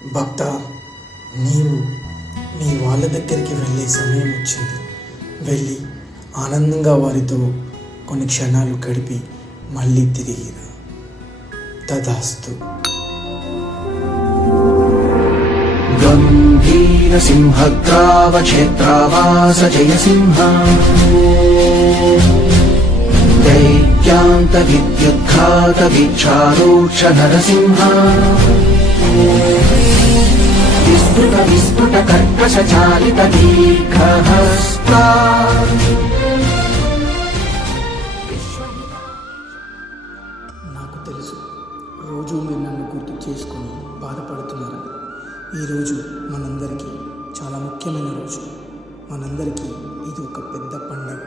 భక్త, నీవు మీ వాళ్ళ దగ్గరికి వెళ్ళే సమయం వచ్చింది. వెళ్ళి ఆనందంగా వారితో కొన్ని క్షణాలు గడిపి మళ్ళీ తిరిగిరా. తదాస్తు. గంభీర సింహగ్రావక్షేత్రావాస జయసింహ దైత్యాంత విద్యుద్ఘాత విచారోక్ష నరసింహ విస్తృత విస్ఫుట కర్కశ చాలిత దీర్ఘహస్త. నాకు తెలుసు, రోజు మీరు నన్ను గుర్తు చేసుకొని బాధపడుతున్నారని. ఈరోజు మనందరికీ చాలా ముఖ్యమైన రోజు. మనందరికీ ఇది ఒక పెద్ద పండగ.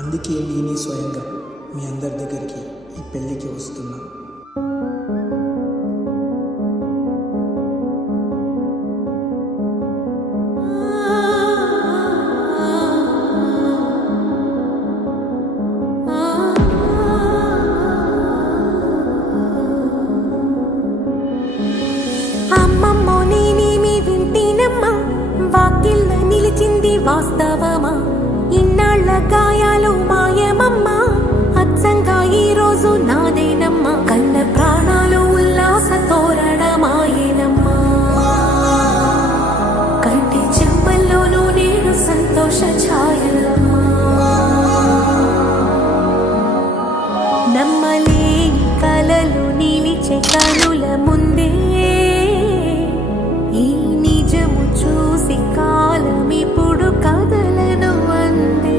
అందుకే నేనే స్వయంగా మీ అందరి దగ్గరికి ఈ పెళ్ళికి వస్తున్నాను. అమ్మమ్మో నేనేమి వింటేనమ్మా, వాకిళ్ళ నిలిచింది వాస్తవమా? ఇన్నాళ్ళ గాయాలు మాయమమ్మా, అచ్చంగా ఈ రోజు నాదేనమ్మా. కన్న ప్రాణాలు ఉల్లాస తోరణమాయేనమ్మా, కంటి చెంపల్లోనూ నేను సంతోష ఛాయలమ్మా. నమ్మలేని కలలు నిలిచే కనుల ముందే ఈ నిజము చూసి కాలమిప్పుడు కదలను అందే.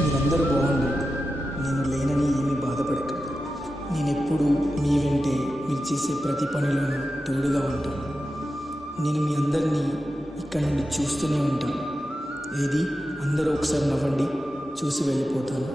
మీరందరూ బాగుండండి. నేను లేనని ఏమీ బాధపడకండి. నేనెప్పుడు మీ వెంటే మీరు చేసే ప్రతి పనిలోనూ తోడుగా ఉంటాను. నేను మీ అందరినీ ఇక్కడ నుండి చూస్తూనే ఉంటాను. ఏది అందరూ ఒకసారి నవ్వండి, చూసి వెళ్ళిపోతాను.